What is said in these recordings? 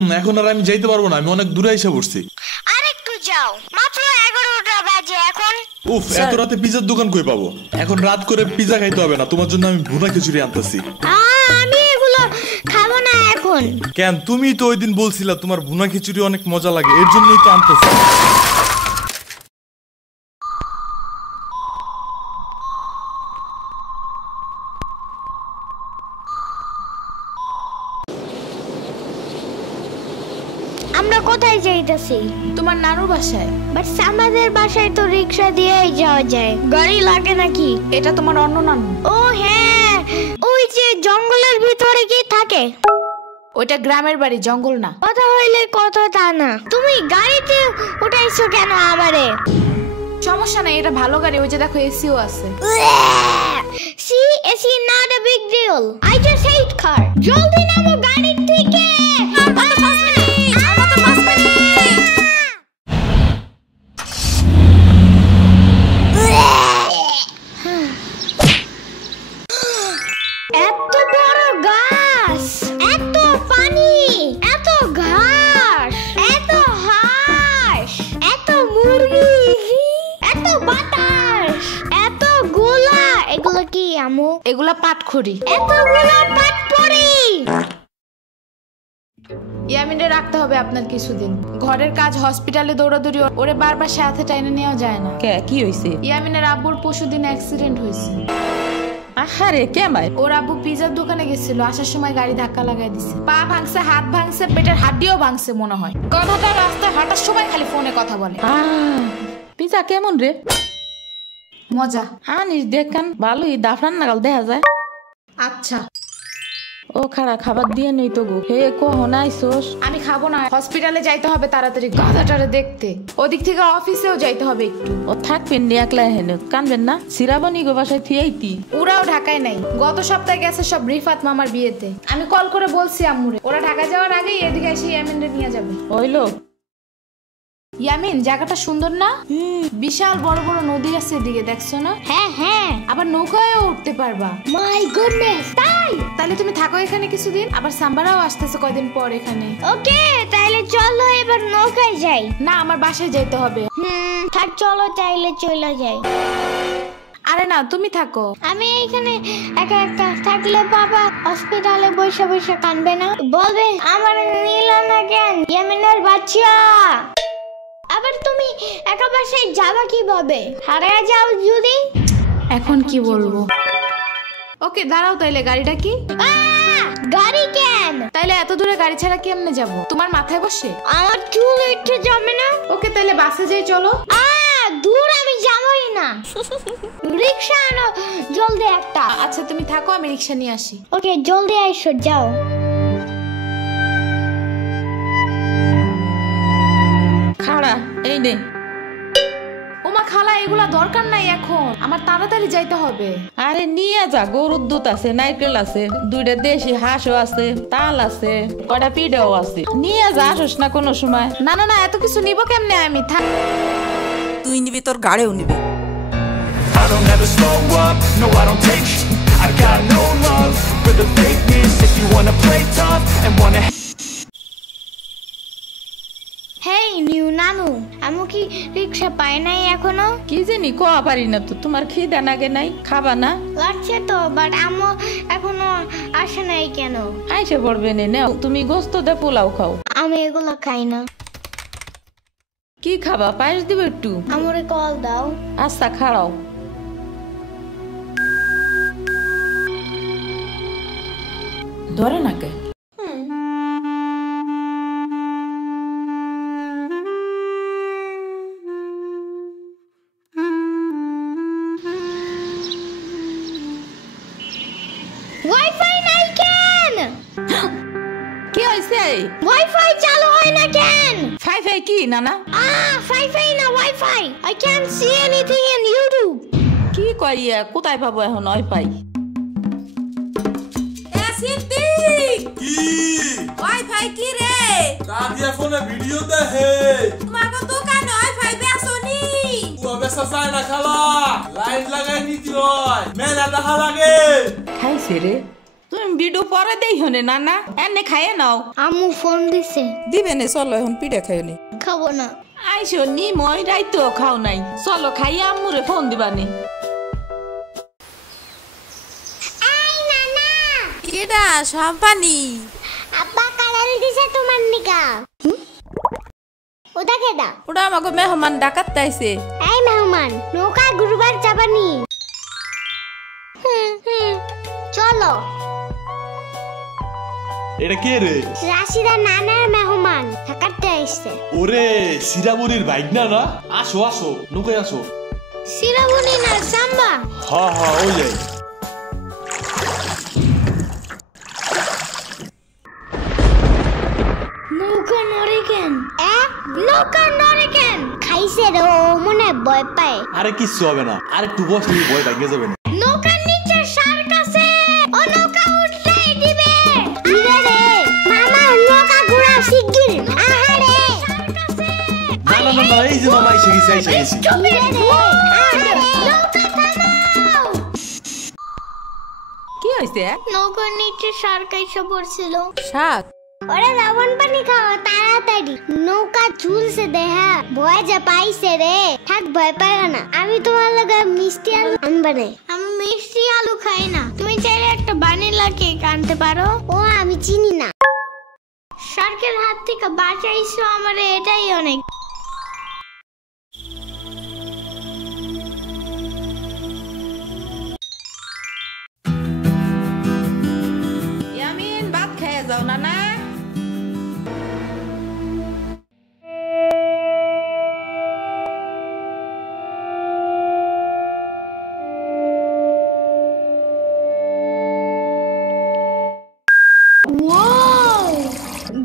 এখন আর আমি যাইতে পারবো না, আমি অনেক দূরে এসে পড়ছি। আরেকটু যাও, মাত্র 11টা বাজে এখন। উফ, এত রাতে পিজার দোকান কই পাবো? এখন রাত করে পিজা খাইতে হবে না, তোমার জন্য আমি ভুনা খিচুড়ি আনতেছি। আমি এগুলো খাবো না এখন। কেন? তুমি তো ওই দিন বলছিলা তোমার ভুনা খিচুড়ি অনেক মজা লাগে, এর জন্যই তো আনতেছি। আমরা কোথায় যাইতেছি? তোমার নানুর বাসায়। বাট আমাদের বাসায় তো রিক্সা দিয়েই যাওয়া যায়, গাড়ি লাগে নাকি? এটা তোমার অন্য নানু। ও হ্যাঁ, ওই যে জঙ্গলের ভিতরে কি থাকে? ওইটা গ্রামের বাড়ি, জঙ্গল না। কথা হইলে কথা তা না। তুমি গাড়িতে উঠাইছো কেন আমারে? সমস্যা নাই, এটা ভালো গাড়ি। ওই যে দেখো এসিও আছে। See AC not a big deal, I just hate car. জলদি নামো গাড়ি থেকে। এত বড় গাছ, এত পানি, এত ঘাস, এত হাঁস, এত মুরগি, এত বাতাস, এত গোলা। এগুলো কি আমু? এগুলা পাটখড়ি। এতগুলো পাটপড়ি। ইয়ামিনে রাখতে হবে আপনার কিছুদিন। ঘরের কাজ, হসপিটালে দৌড়াদৌড়ি, ওরে বারবার সাথে টাইনে নেওয়া যায় না। কি হইছে? ইয়ামিনের আব্বুর পরশুদিন অ্যাক্সিডেন্ট হয়েছে। আহারে কেমাই? ওর আব্বু পিজার দোকানে গেছিল, আসার সময় গাড়ি ধাক্কা লাগাই দিছে। পা ভাঙছে, হাত ভাঙছে, পেটের হাড্ডিও ভাঙছে মনে হয়। কথাটা রাস্তায় হাঁটার সময় খালি ফোনে কথা বলে। পিজা কেমন রে? মজা। আনিস দেখান, ভালোই দাফরান নাগাল দেখা যায়। আচ্ছা। ও খাড়া খাবার দিয়ে নেই তো গো। হে কখন আইসোস? আমি খাবো না, হসপিটালে যাইতে হবে তাড়াতাড়ি গাধাটারে দেখতে। ওদিক থেকে অফিসেও যাইতে হবে একটু। ও থাকবেন নি একলা হেন, কানবেন না? সিরাবনি গো বাসায় থিয়াইতি। ওরাও ঢাকায় নাই, গত সপ্তাহে গেছে সব রিফাত মামার বিয়েতে। আমি কল করে বলছি আম্মুরে, ওরা ঢাকা যাওয়ার আগেই এদিকে এসে ইয়ামিনরে নিয়ে যাবে। ওইলো ইয়ামিন, জায়গাটা সুন্দর না? বিশাল বড় বড় নদী আছে এদিকে, দেখছো না? হ্যাঁ হ্যাঁ, আবার নৌকায়ও উঠতে পারবা। মাই গুডনেস, তাই? তাহলে তুমি থাকো এখানে কিছুদিন, আবার সাম্বারাও আসতেছে কয়দিন পর এখানে। ওকে, তাহলে চলো এবার নৌকায় যাই। না, আমার বাসায় যাইতে হবে। থাক, চলো তাইলে চলে যাই। আরে না, তুমি থাকো। আমি এইখানে একা একা থাকলে বাবা হসপিটালে বসে বসে কানবে না? বলবে আমার নিল না কেন ইয়ামিনের বাচ্চা। আবার তুমি একা বাসায় যাবা কিভাবে? হারিয়ে যাও যদি? এখন কি বলবো? ওকে দাঁড়াও, তাইলে গাড়িটা কি? গাড়ি কেন? তাইলে এত দূরে গাড়ি ছাড়া কেমনে যাব? তোমার মাথায় বসে? আমার চুল উঠে যাবে না? ওকে, তাইলে বাসে যাই, চলো। দূর আমি যাবই না। রিক্সা আনো জলদি একটা। আচ্ছা তুমি থাকো, আমি রিক্সা নিয়ে আসি। ওকে, জলদি আইসো, যাও। খাড়া এই নে। ওমা খালা, এগুলা দরকার নাই এখন, আমার তাড়াতাড়ি যাইতে হবে। আরে নিয়ে যা, গরুর দুধ আছে, নারকেল আছে, 2টা দেশি হাঁসও আছে, তাল আছে, কয়টা পিঠাও আছে। নিয়ে যা, আসস না কোনো সময়? না না না, এত কিছু নিব কেমনে আমি? তুই নিবি, তোর গাড়েও নিবি। I don't ever slow up, no I don't take I got no love for the fakeness. If you wanna play tough and wanna hey new নানু, আমি কি রিক্সা পাই নাই এখনো? কি জানি কোয়া পারি না তো। তোমার খিদা নাগে নাই? খাবা না? লাগছে তো, বাট আমু এখনো আসে নাই কেন? আইসে পড়বে নে, নাও তুমি গোস্ত দে পোলাও খাও। আমি এগুলো খাই না। কি খাবা? পায়েস দিব একটু? আমরে কল দাও। আচ্ছা খাড়াও। ধরে নাকে। ওয়াইফাই নাই কেন? কি হইছে? ওয়াইফাই চালু হয় না কেন? ফাই ফাই কি নানা? ফাই না wifi. I can't see anything in YouTube. কি কইয়া কোথায় পাবো এখন ওয়াইফাই? কি ওয়াইফাই কি রে? দাদিয়া ফোনে ভিডিও দেখে। তোমাকে দোকানে ওয়াইফাই বেসনি? ও বেসা যায় না খালা, লাইন লাগাই নিতে হয়, মেলা দেখা লাগে। খাইছে রে? তুমি ভিডিও পরে দেই হনে নানা এনে খাইয়ে নাও। আম্মু ফোন দিছে। দিবে নে, চলো এখন পিঠা খাই নি। খাবো না। আইসো নি মই রাইতো খাও নাই, চলো খাইয়া আম্মুরে ফোন দিবানি। কেডা সম্পানি? আব্বা কালাল দিছে তোমার নিকা। ওটা কেডা? ওটা আমাকে মেহমান ডাকাত তাইছে। এই মেহমান, নৌকা গুরুবার যাবানি। চলো। এটা কে রে? রাশিদা নানার মেহমান থাকাতে আইছে। ওরে সিরাবুরির বাইক না না? আসো আসো, নৌকায় আসো। সিরাবুনি না সাম্বা। হ্যাঁ হ্যাঁ ওই যাই। নৌকা নড়ে কেন? নৌকা নড়ে কেন? খাইছে রে, ও মনে ভয় পায়। আরে কিচ্ছু হবে না, আর একটু বসলে ভয় ভেঙে যাবে না। নৌকার নিচে শার্ক আছে, ও নৌকা উঠতেই দিবে। ইরে রে মামা, নৌকা ঘোরা শিগগির। আহারে শার্ক আছে। না না না না, এই যে মামা এসে গেছে এসে গেছে। ইরে রে আহারে, নৌকা থামাও। কি হইছে? নৌকার নিচে শার্ক এসে পড়ছিল। শাক? ওরে লবণ পানি খাও তাড়াতাড়ি, নৌকা ঝুলছে দেহা। ভয় যা পাইছে রে, থাক ভয় পাইও না। আমি তোমার লগে মিষ্টি আলু আনবারে। আমি মিষ্টি আলু খাই না। তুমি চাইলে একটা ভ্যানিলা কেক আনতে পারো। ও আমি চিনি না। শার্কের হাত থেকে বাঁচাইছো আমারে, এটাই অনেক। ইয়ামিন ভাত খাইয়া যাও নানা।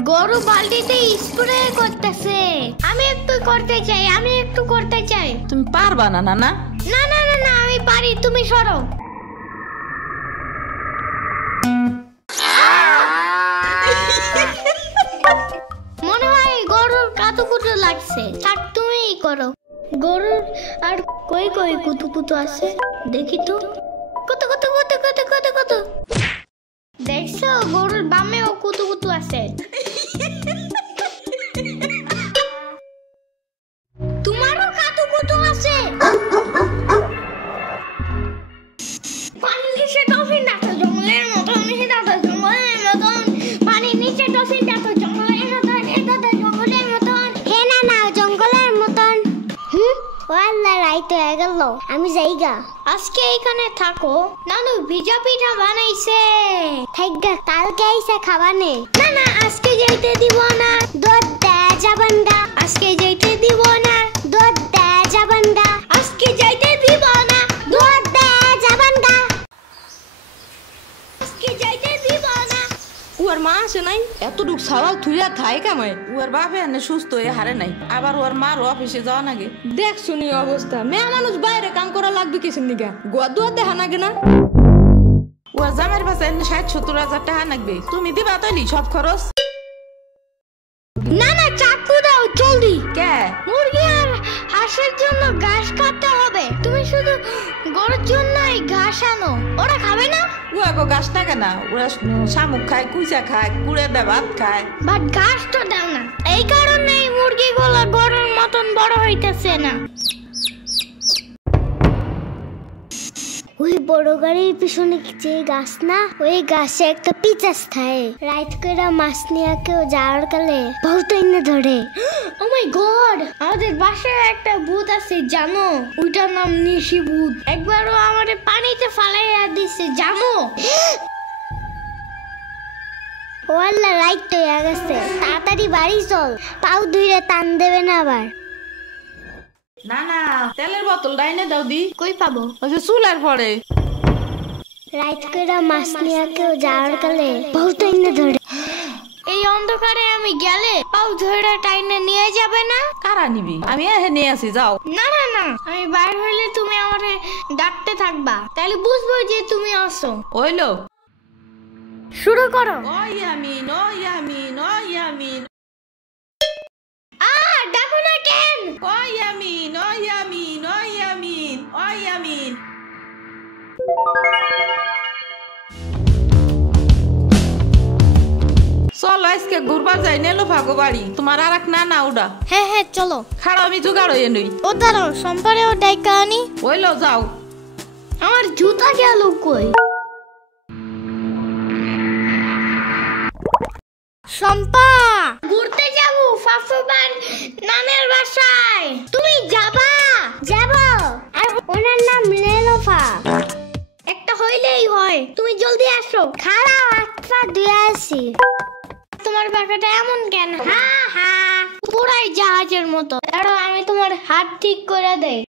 গরু বালতিতে স্প্রে করতেছে। আমি একটু করতে চাই, আমি একটু করতে চাই। তুমি পারবা না নানা? না না না না, আমি পারি, তুমি সরো। মনে হয় গরুর কাতুকুতু লাগছে। থাক তুমিই করো। গরুর আর কই কই কুতুকুতু আছে দেখি তো। কত কত কত কত কত কত। দেখছো গরুর বামেও কুতুকুতু আছে। তোমারও কাতুকুতু আছে। পানির নিচে ডলফিন ডাকো জঙ্গলের মতন, নিচে ডাকো জঙ্গলের মতন। পানির নিচে ডলফিন ডাকো জঙ্গলের মতন, এটা জঙ্গলের মতন। হে না না, জঙ্গলের মতন। ওয়াল্লা রাইত হয়ে গেল, আমি যাইগা। আজকে এখানে থাকো। নানু ভিজা পিঠা বানাইছে, থাইগা কালকে আইসা খাবানে। না না, আজকে যাইতে দিব না, দুধ দেয়া যাবান গা। আজকে যাইতে দিব না, দুধ দেয়া যাবান গা। আজকে যাইতে দিব না, দুধ দেয়া যাবান গা। আজকে যাইতে দিব না। ওর মা আসে নাই, এতটুক সওয়াল থুইয়া খায় কামায়। ওর বাপে এনে সুস্থ হয়ে হারে নাই, আবার ওর মার অফিসে যাওয়া নাগে। দেখ শুনি অবস্থা, মেয়ে মানুষ বাইরে কাম করা লাগবে কিসের নিগা? গোয়া দুয়া দেখা নাগে না? ওর জামের পাশে ৬০-৭০ হাজার টাকা লাগবে, তুমি দিবা তৈলি সব খরচ? না না, চাকু দাও জলদি। কে? মুরগি আর হাঁসের জন্য ঘাস কাটতে হবে। তুমি শুধু গরুর জন্যই ঘাস আনো, ওরা খাবে না। ওরা গাছ টাকা না, ওরা শামুক খায়, কুইচা খায়, কুড়ে দেয়, ভাত খায়। বাট ঘাস তো দাও না, এই কারণেই মুরগিগুলো গরুর মতন বড় হইতেছে না। ওই বড় গাড়ির পিছনে যে গাছ না, ওই গাছে একটা পিচাস থাকে। রাইত করে মাছ নিয়ে কেউ যাওয়ার কালে বহুত এনে ধরে। ও মাই গড, আমাদের বাসায় একটা ভূত আছে জানো? ওইটার নাম নিশি ভূত। একবারও আমাদের পানিতে ফালাইয়া দিছে জানো? ওয়াল্লা রাইট হয়ে গেছে, তাড়াতাড়ি বাড়ি চল, পাও ধুইরে টান দেবে না আবার। না না, তেলের বোতল ডাইনে দাও দি। কই পাবো? ওই যে চুলার পরে। রাইট করে মাছ নিয়ে কেউ যাওয়ার কালে বহুত এনে ধরে। এই অন্ধকারে আমি গেলে পাও ধরে টাইনে নিয়ে যাবে না? কারা নিবি? আমি এহে নিয়ে আসি, যাও। না না না, আমি বাইরে হইলে তুমি আমারে ডাকতে থাকবা, তাহলে বুঝবো যে তুমি আসো। হইলো, শুরু করো। ও ইয়ামিন, ও ইয়ামিন, ও ইয়ামিন। ডাকো না কেন? ও ইয়ামিন, ও ইয়ামিন, ও ইয়ামিন, ও ইয়ামিন। চলো আজকে ঘুরবার যাই নেলো ভাগো বাড়ি তোমার আর এক না উডা হ্যাঁ হ্যাঁ চলো। খাড়া আমি জোগাড় হয়ে নই ও দাঁড়াও, সম্পারেও ডাইকা আনি। ওইলো যাও। আমার জুতা গেল কই? শম্পা, ঘুরতে যাব ফাফুবার নানের বাসায়। তুমি যাবা? যাব। আর ওনার নাম লেলোফা। একটা হইলেই হয়, তুমি জলদি আসো। খারাপ আটটা দিয়ে আসি। তোমার পাখাটা এমন কেন? হা হা, পুরাই জাহাজের মতো। দাঁড়াও, আমি তোমার হাত ঠিক করে দেই।